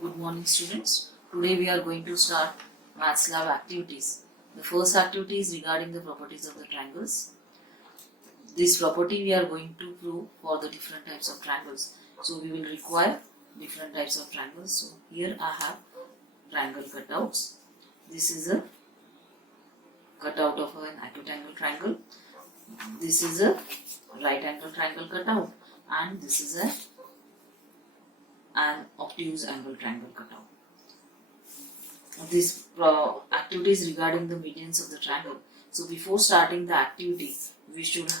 Good morning, students. Today we are going to start Maths Lab activities. The first activity is regarding the properties of the triangles. This property we are going to prove for the different types of triangles. So we will require different types of triangles. So here I have triangle cutouts. This is a cutout of an acute angle triangle. This is a right angle triangle cutout, and this is an obtuse angle triangle cutout. This activity is regarding the medians of the triangle. So before starting the activity, we should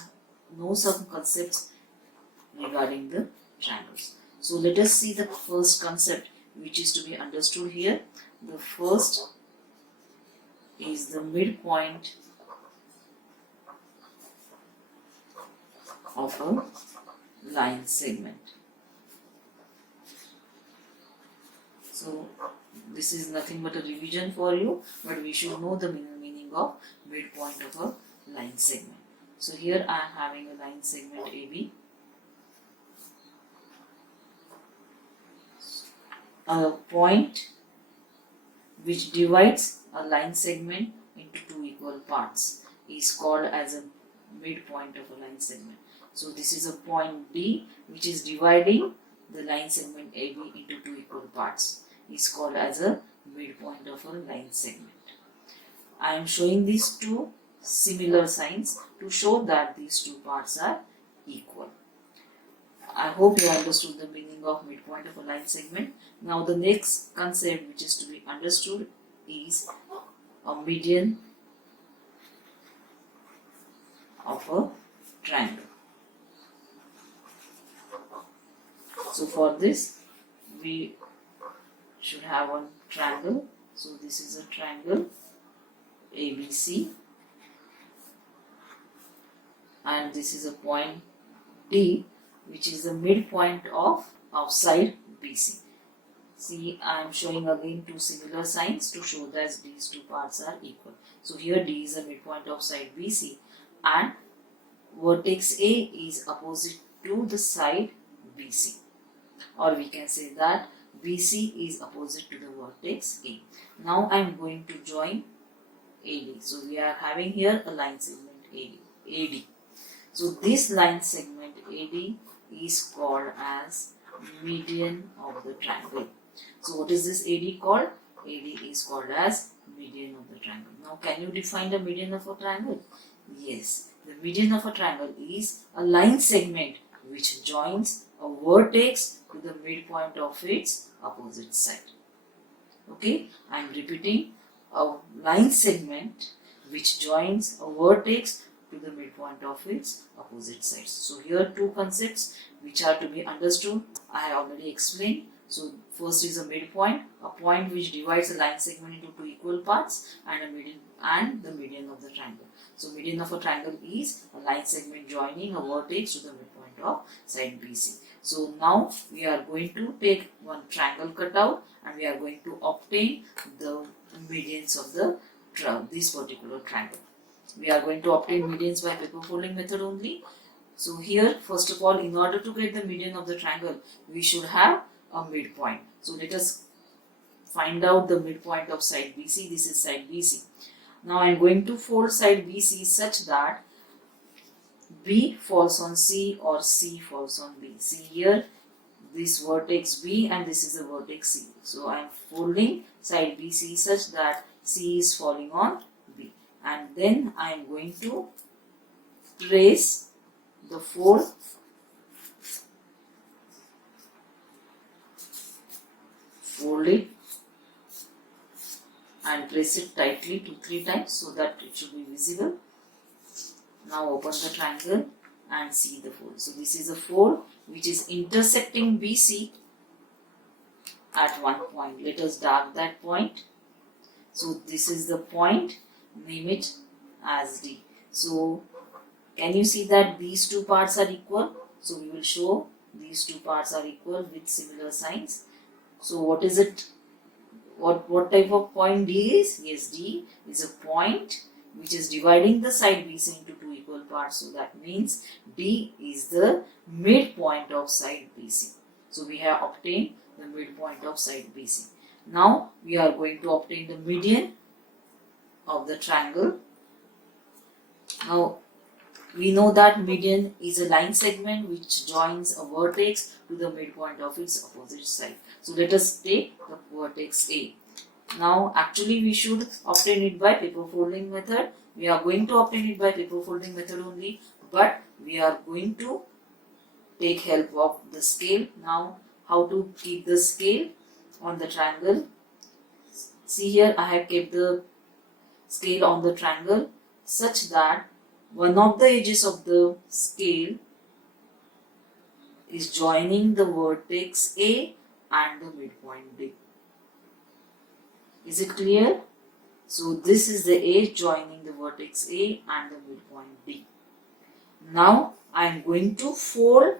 know some concepts regarding the triangles. So let us see the first concept which is to be understood here. The first is the midpoint of a line segment. So this is nothing but a revision for you, but we should know the meaning of midpoint of a line segment. So here I am having a line segment AB. A point which divides a line segment into two equal parts is called as a midpoint of a line segment. So this is a point D which is dividing the line segment AB into two equal parts is called as a midpoint of a line segment. I am showing these two similar signs to show that these two parts are equal. I hope you understood the meaning of midpoint of a line segment. Now the next concept which is to be understood is a median of a triangle. So for this we should have one triangle. So this is a triangle ABC, and this is a point D which is the midpoint of side BC. See, I am showing again two similar signs to show that these two parts are equal. So here D is the midpoint of side BC and vertex A is opposite to the side BC, or we can say that BC is opposite to the vertex A. Now I am going to join AD. So we are having here a line segment AD. So this line segment AD is called as median of the triangle. So what is this AD called? AD is called as median of the triangle. Now can you define the median of a triangle? Yes, the median of a triangle is a line segment which joins a vertex to the midpoint of its opposite side. Okay, I am repeating, a line segment which joins a vertex to the midpoint of its opposite sides. So here two concepts which are to be understood I have already explained. So first is a midpoint, a point which divides a line segment into two equal parts, and a median and the median of the triangle. So median of a triangle is a line segment joining a vertex to the midpoint of side BC. So now we are going to take one triangle cutout and we are going to obtain the medians of this particular triangle. We are going to obtain medians by paper folding method only. So here first of all, in order to get the median of the triangle, we should have a midpoint. So let us find out the midpoint of side BC. This is side BC. Now I am going to fold side BC such that B falls on C or C falls on B. See here, this vertex B and this is the vertex C. So I am folding side BC such that C is falling on B, and then I am going to trace the fold it and press it tightly 2-3 times so that it should be visible. Now open the triangle and see the fold. So this is a fold which is intersecting BC at one point. Let us dark that point. So this is the point, name it as D. So can you see that these two parts are equal? So we will show these two parts are equal with similar signs. So what is it? What type of point D is? Yes, D is a point which is dividing the side BC into two equal parts. So that means D is the midpoint of side BC. So we have obtained the midpoint of side BC. Now we are going to obtain the median of the triangle. Now we know that median is a line segment which joins a vertex to the midpoint of its opposite side. So let us take the vertex A. Now actually we should obtain it by paper folding method. We are going to obtain it by paper folding method only, but we are going to take help of the scale. Now how to keep the scale on the triangle? See here, I have kept the scale on the triangle such that one of the edges of the scale is joining the vertex A and the midpoint D. Is it clear? So this is the edge joining the vertex A and the midpoint D. Now I am going to fold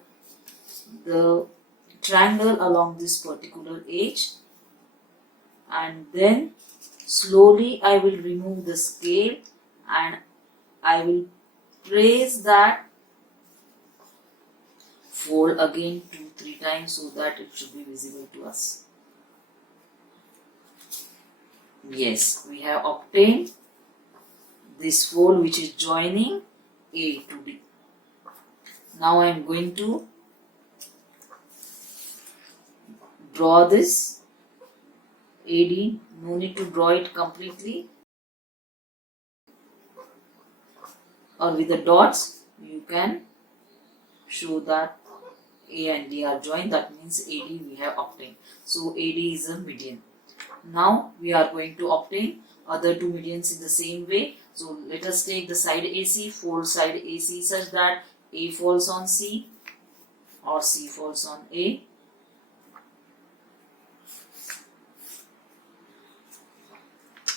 the triangle along this particular edge, and then slowly I will remove the scale and I will press that fold again 2-3 times so that it should be visible to us. Yes, we have obtained this fold which is joining A to D. Now I am going to draw this AD. No need to draw it completely, or with the dots you can show that A and D are joined. That means AD we have obtained. So AD is a median. Now we are going to obtain other two medians in the same way. So let us take the side AC, fold side AC such that A falls on C or C falls on A.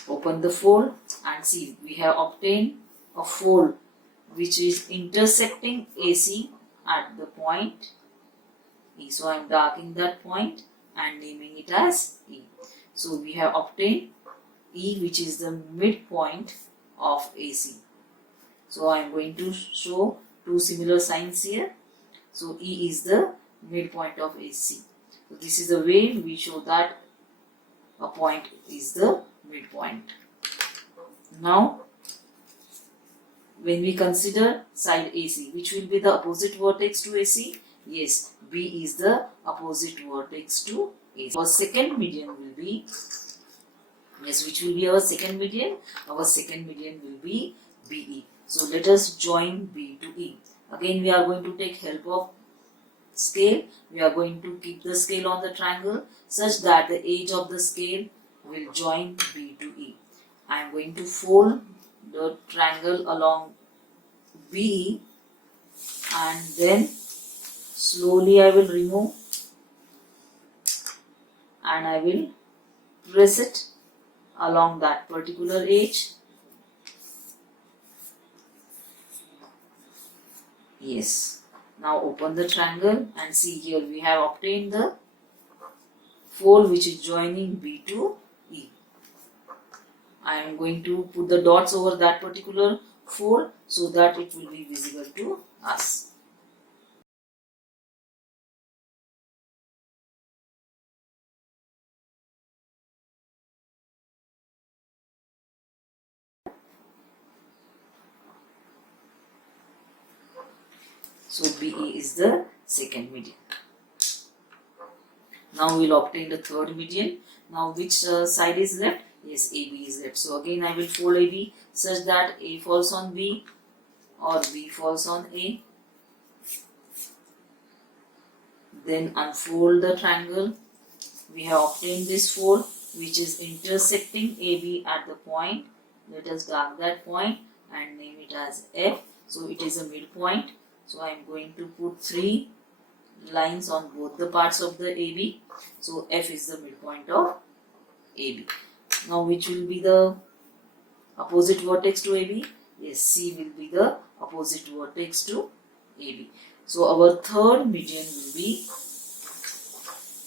Open the fold and see, we have obtained a fold which is intersecting AC at the point E. So I am darkening that point and naming it as E. So we have obtained E, which is the midpoint of AC. So I am going to show two similar signs here. So E is the midpoint of AC. So this is the way we show that a point is the midpoint. Now when we consider side AC, which will be the opposite vertex to AC? Yes, B is the opposite vertex to AC. Our second median will be, yes, which will be our second median? Our second median will be BE. So let us join B to E. Again we are going to take help of scale. We are going to keep the scale on the triangle such that the edge of the scale will join B to E. I am going to fold the triangle along BE and then slowly I will remove and I will press it along that particular edge. Yes. Now open the triangle and see, here we have obtained the fold which is joining B to E. I am going to put the dots over that particular fold so that it will be visible to us. So BE is the second median. Now we will obtain the third median. Now which side is left? Yes, AB is left. So again I will fold AB such that A falls on B or B falls on A. Then unfold the triangle. We have obtained this fold which is intersecting AB at the point. Let us dark that point and name it as F. So it is a midpoint. So I am going to put 3 lines on both the parts of the AB. So F is the midpoint of AB. Now which will be the opposite vertex to AB? Yes, C will be the opposite vertex to AB. So our third median will be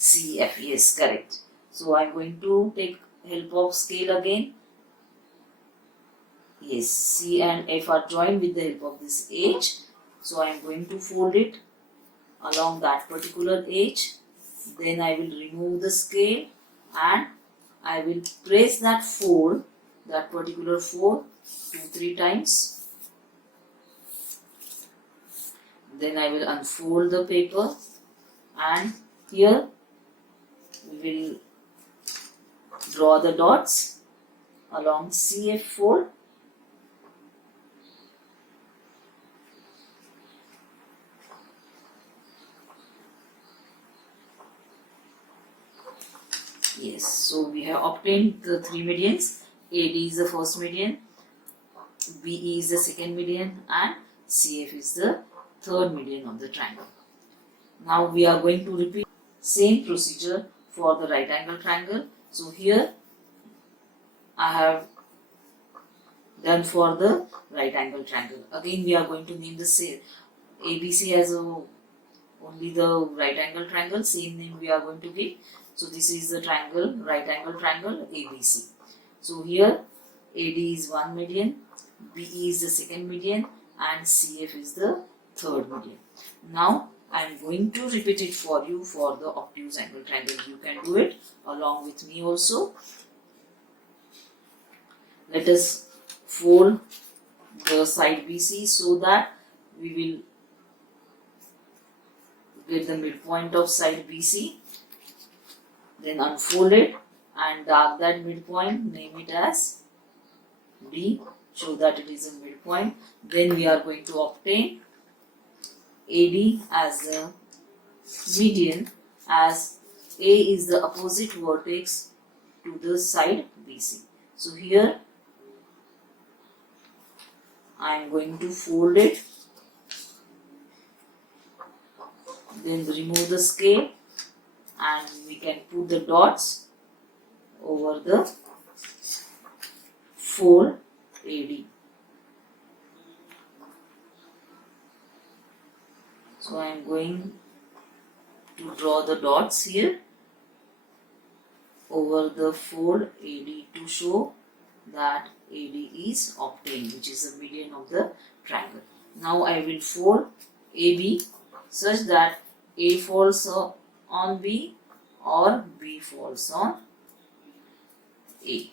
CF. Yes, correct. So I am going to take help of scale again. Yes, C and F are joined with the help of this edge. So I am going to fold it along that particular edge Then I will remove the scale and I will press that fold, that particular fold 2-3 times. Then I will unfold the paper and here we will draw the dots along CF fold. Yes, so we have obtained the three medians. AD is the first median, BE is the second median, and CF is the third median of the triangle. Now we are going to repeat same procedure for the right angle triangle. So here I have done for the right angle triangle. Again we are going to name the same ABC as only the right angle triangle. Same name we are going to give. So this is the triangle, right angle triangle ABC. So here AD is one median, BE is the second median, and CF is the third median. Now I am going to repeat it for you for the obtuse angle triangle. You can do it along with me also. Let us fold the side BC so that we will get the midpoint of side BC. Then unfold it and dark that midpoint, name it as D, show that it is a midpoint. Then we are going to obtain AD as the median, as A is the opposite vertex to the side BC. So here I am going to fold it, then remove the scale and we can put the dots over the fold AD. So I am going to draw the dots here over the fold AD to show that AD is obtained, which is the median of the triangle. Now I will fold AB such that A falls on B or B falls on A.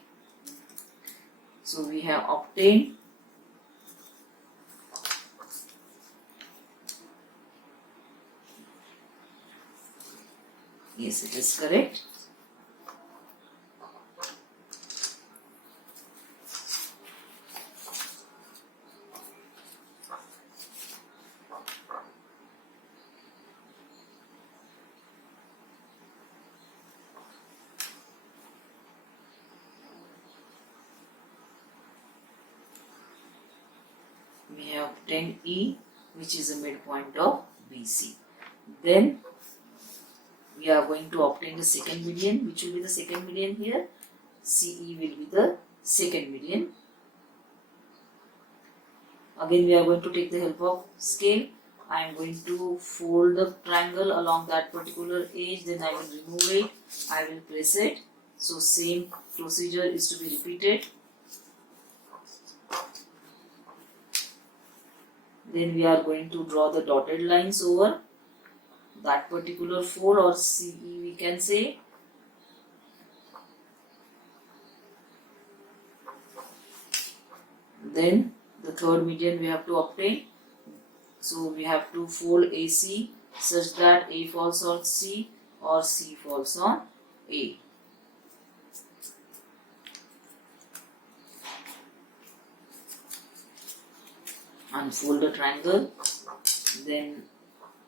So we have obtained yes, it is correct. We have obtained E, which is the midpoint of BC. Then we are going to obtain the second median, which will be the second median here. CE will be the second median. Again we are going to take the help of scale. I am going to fold the triangle along that particular edge, then I will remove it, I will press it. So same procedure is to be repeated. Then we are going to draw the dotted lines over that particular fold, or CE we can say. Then the third median we have to obtain. So we have to fold AC such that A falls on C or C falls on A. Unfold the triangle, then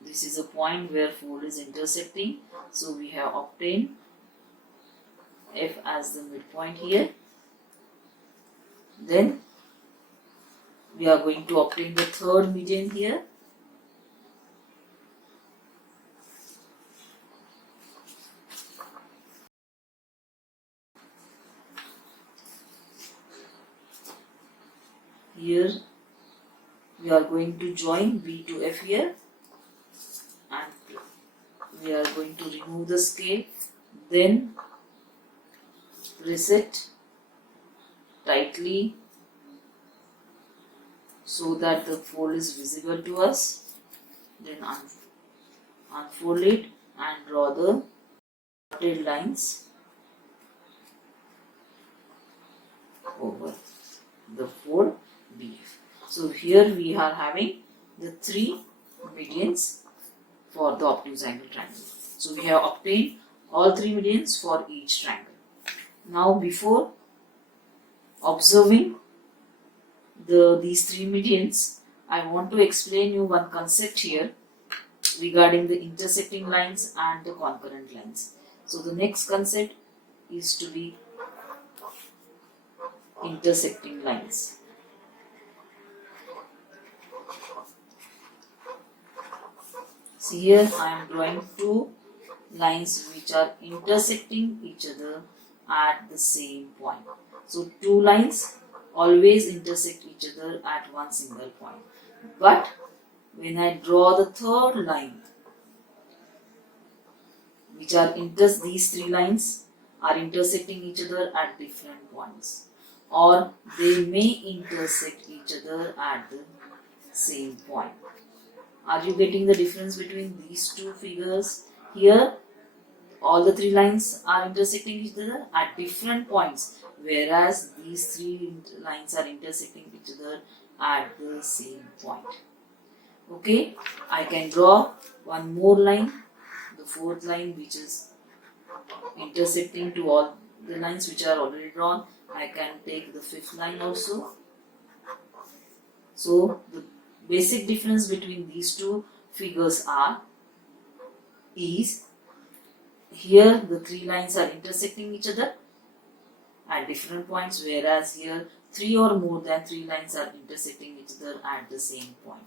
this is a point where fold is intersecting, so we have obtained F as the midpoint here. Then we are going to obtain the third median here. Here we are going to join B to F here, and we are going to remove the scale, then press it tightly so that the fold is visible to us. Then unfold it and draw the dotted lines over the 4BF. So here we are having the 3 medians for the obtuse angle triangle. So we have obtained all 3 medians for each triangle. Now before observing these 3 medians, I want to explain you one concept here regarding the intersecting lines and the concurrent lines. So the next concept is to be intersecting lines. See here I am drawing 2 lines which are intersecting each other at the same point. So 2 lines always intersect each other at one single point. But when I draw the third line, which are these 3 lines are intersecting each other at different points, or they may intersect each other at the same point. Are you getting the difference between these 2 figures? Here all the 3 lines are intersecting each other at different points, whereas these 3 lines are intersecting each other at the same point. Okay, I can draw one more line, the 4th line, which is intersecting to all the lines which are already drawn. I can take the 5th line also. So the basic difference between these 2 figures is here the 3 lines are intersecting each other at different points, whereas here 3 or more than 3 lines are intersecting each other at the same point.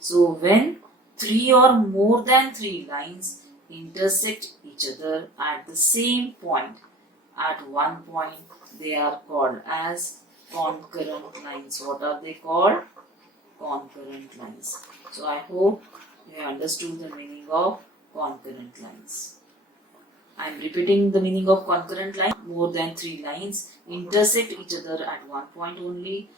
So when 3 or more than 3 lines intersect each other at the same point, at one point, they are called as concurrent lines. What are they called? Concurrent lines. So I hope you have understood the meaning of concurrent lines. I am repeating the meaning of concurrent line. More than 3 lines intersect each other at one point only.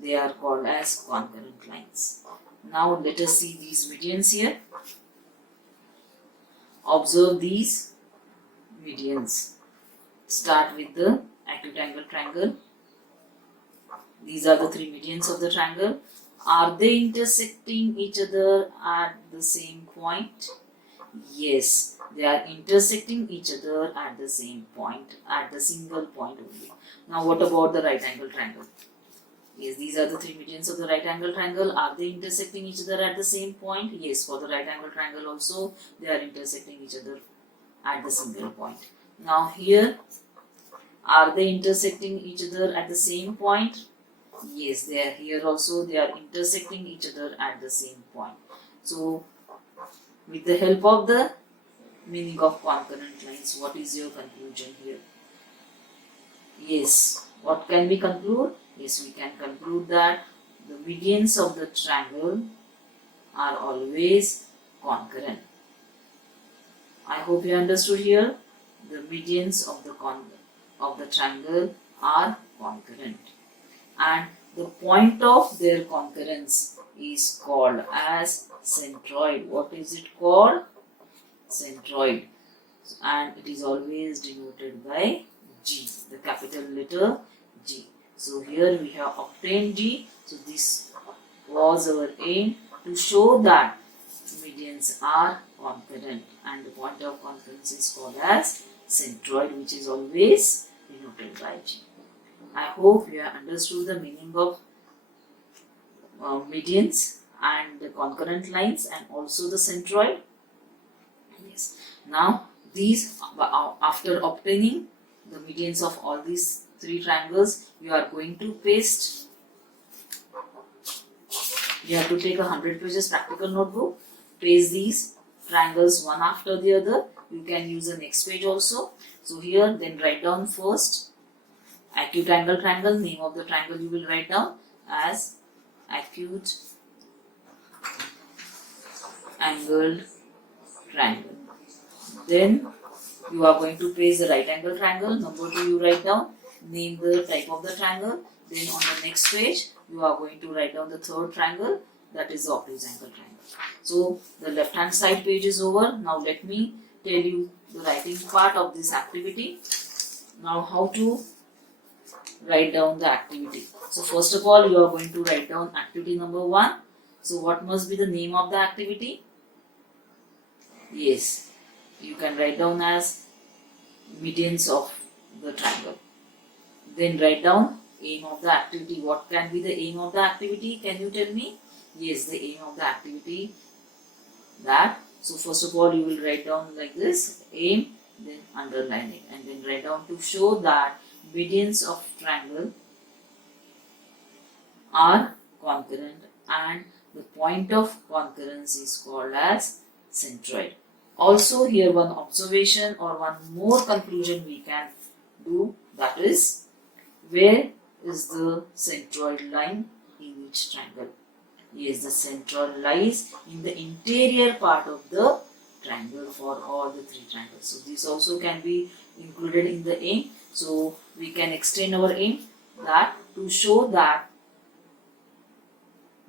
They are called as concurrent lines. Now let us see these medians here. Observe these medians. Start with the acute angle triangle. These are the 3 medians of the triangle. Are they intersecting each other at the same point? Yes, they are intersecting each other at the same point, at the single point only. Now what about the right angle triangle? Yes, these are the 3 medians of the right angle triangle. Are they intersecting each other at the same point? Yes, for the right angle triangle also they are intersecting each other at the single point. Now here, are they intersecting each other at the same point? Yes, they are here also. They are intersecting each other at the same point. So with the help of the meaning of concurrent lines, what is your conclusion here? Yes, what can we conclude? Yes, we can conclude that the medians of the triangle are always concurrent. I hope you understood here. The medians of the triangle are concurrent, and the point of their concurrence is called as centroid. What is it called? Centroid, and it is always denoted by G, the capital letter G. So here we have obtained G. So this was our aim, to show that medians are concurrent, and the point of concurrence is called as centroid, which is always denoted by G. I hope you have understood the meaning of medians and the concurrent lines, and also the centroid. Yes. Now these, after obtaining the medians of all these 3 triangles, you are going to paste. You have to take a 100 pages practical notebook, paste these triangles one after the other. You can use the next page also. So here, then write down first acute angle triangle. Name of the triangle you will write down as acute angled triangle. Then you are going to paste the right angle triangle. Number 2 you write down. Name the type of the triangle. Then on the next page you are going to write down the third triangle, that is the obtuse angle triangle. So the left hand side page is over. Now let me tell you the writing part of this activity. Now how to write down the activity. So first of all, you are going to write down activity number 1. So what must be the name of the activity? Yes, you can write down as medians of the triangle. Then write down aim of the activity. What can be the aim of the activity? Can you tell me? Yes, the aim of the activity that. So first of all, you will write down like this, aim, then underline it, and then write down to show that medians of triangle are concurrent and the point of concurrence is called as centroid. Also here one observation or one more conclusion we can do, that is, where is the centroid line in each triangle? Yes, the centroid lies in the interior part of the triangle for all the 3 triangles. So this also can be included in the aim. So we can extend our aim that to show that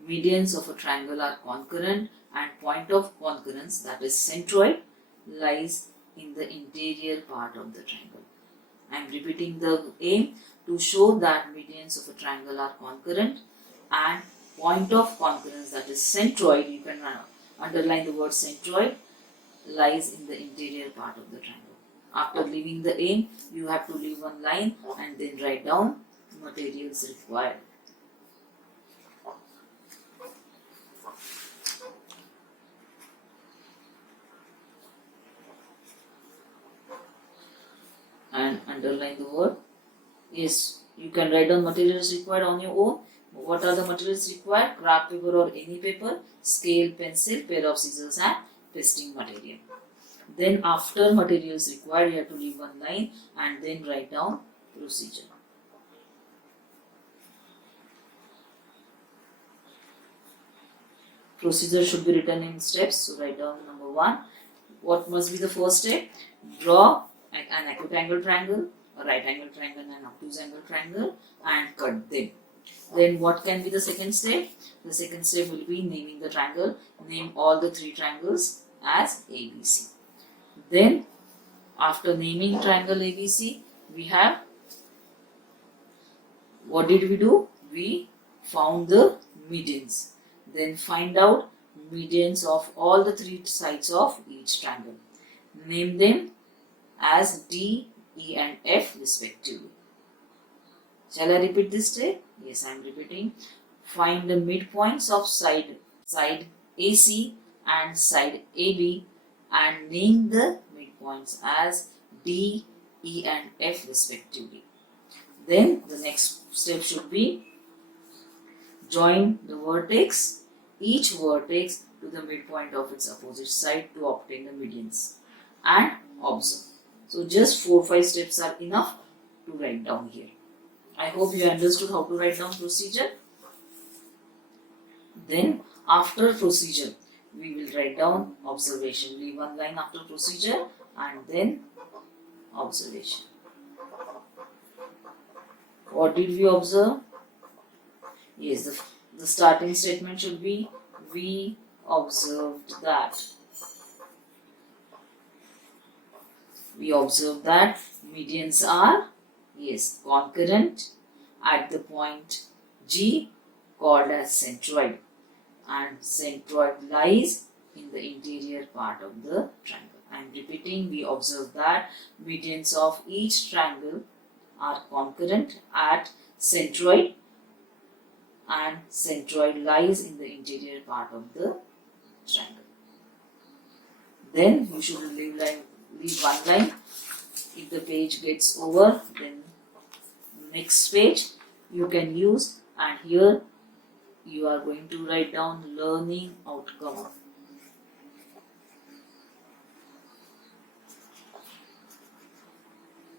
medians of a triangle are concurrent and point of concurrence, that is centroid, lies in the interior part of the triangle. I am repeating the aim to show that medians of a triangle are concurrent and point of concurrence, that is centroid, you can underline the word centroid, lies in the interior part of the triangle. After leaving the aim, you have to leave one line and then write down materials required. And underline the word. Yes, you can write down materials required on your own. What are the materials required? Craft paper or any paper, scale, pencil, pair of scissors and pasting material. Then after materials required, you have to leave one line and then write down procedure. Procedure should be written in steps. So write down number 1. What must be the first step? Draw an acute angle triangle, a right angle triangle and obtuse angle triangle and cut them. Then what can be the second step? The second step will be naming the triangle. Name all the 3 triangles as ABC. Then after naming triangle ABC, we have, what did we do? We found the medians. Then find out medians of all the 3 sides of each triangle. Name them as D, E and F respectively. Shall I repeat this step? Yes, I am repeating. Find the midpoints of side AC and side AB and name the midpoints as D, E and F respectively. Then the next step should be join the vertex, each vertex to the midpoint of its opposite side to obtain the medians and observe. So just 4-5 steps are enough to write down here. I hope you understood how to write down procedure. Then after procedure, we will write down observation. Leave one line after procedure and then observation. What did we observe? Yes, the starting statement should be, we observed that. We observe that medians are, yes, concurrent at the point G called as centroid, and centroid lies in the interior part of the triangle. I am repeating, we observe that medians of each triangle are concurrent at centroid and centroid lies in the interior part of the triangle. Then you should leave one line. If the page gets over, then next page you can use, and here you are going to write down learning outcome.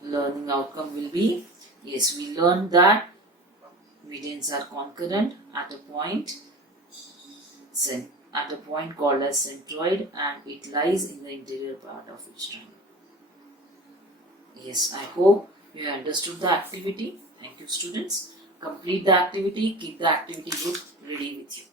Learning outcome will be, yes, we learned that medians are concurrent at a point called as centroid and it lies in the interior part of each triangle. Yes, I hope you have understood the activity. Thank you, students. Complete the activity. Keep the activity book ready with you.